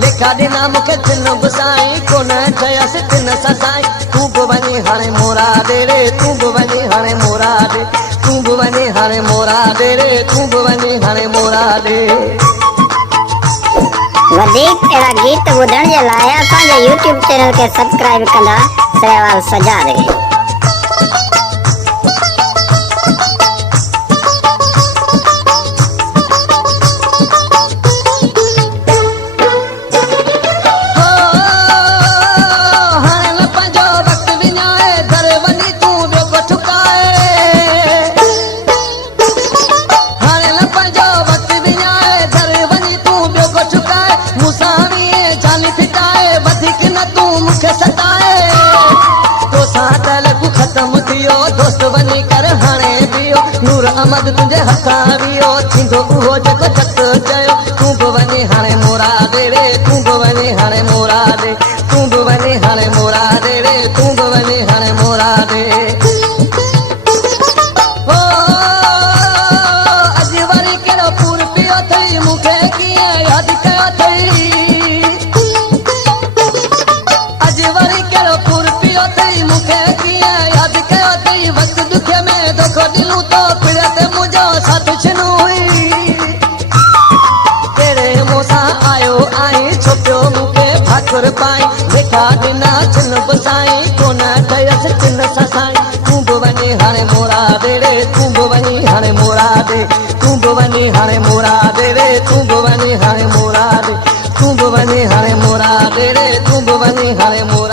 लेखा ॾिना मूंखे तिन बि साईं कोन चयसि तिन सां साईं तूं बि वञी हाणे मोरा दे रे तूं बि वञी हाणे मोरा दे तूं बि वञी हाणे मोरा दे रे तूं बि वञी हाणे मोरा दे। वधीक अहिड़ा गीत ॿुधण जे लाइ असांजे यूट्यूब चैनल खे सब्सक्राइब कंदा सरेवाल सजाद। अहमद तुंहिंजे हथां वियो थींदो उहो जेको चक चयो तूं बि वञी हाणे मोरा दे रे तूं बि वञी हाणे मोरा दे तूं बि वञी हाणे मोरा दे रे तूं बि वञी हाणे मोरा दे। ओ अॼु वरी कहिड़ो पूर पियो अथई मूंखे कीअं यादि कयो अथई अॼु वरी कहिड़ो पूर पियो अथई मूंखे कीअं यादि कयो अथई वक़्तु दुख में धोखो ॾिनूं तो साथ छनू हुई तेरे मोसा आयो आई छोपियो मूंखे भाकुर पाई लेखा ॾिना चिन बि साईं कोन चयसि चिन सां साईं तूं बि वञी हाणे मोरा दे रे तूं बि वञी हाणे मोरा दे तूं बि वञी हाणे मोरा दे रे तूं बि वञी हाणे मोरा दे तूं बि वञी हाणे मोरा दे रे तूं बि वञी हाणे मोरा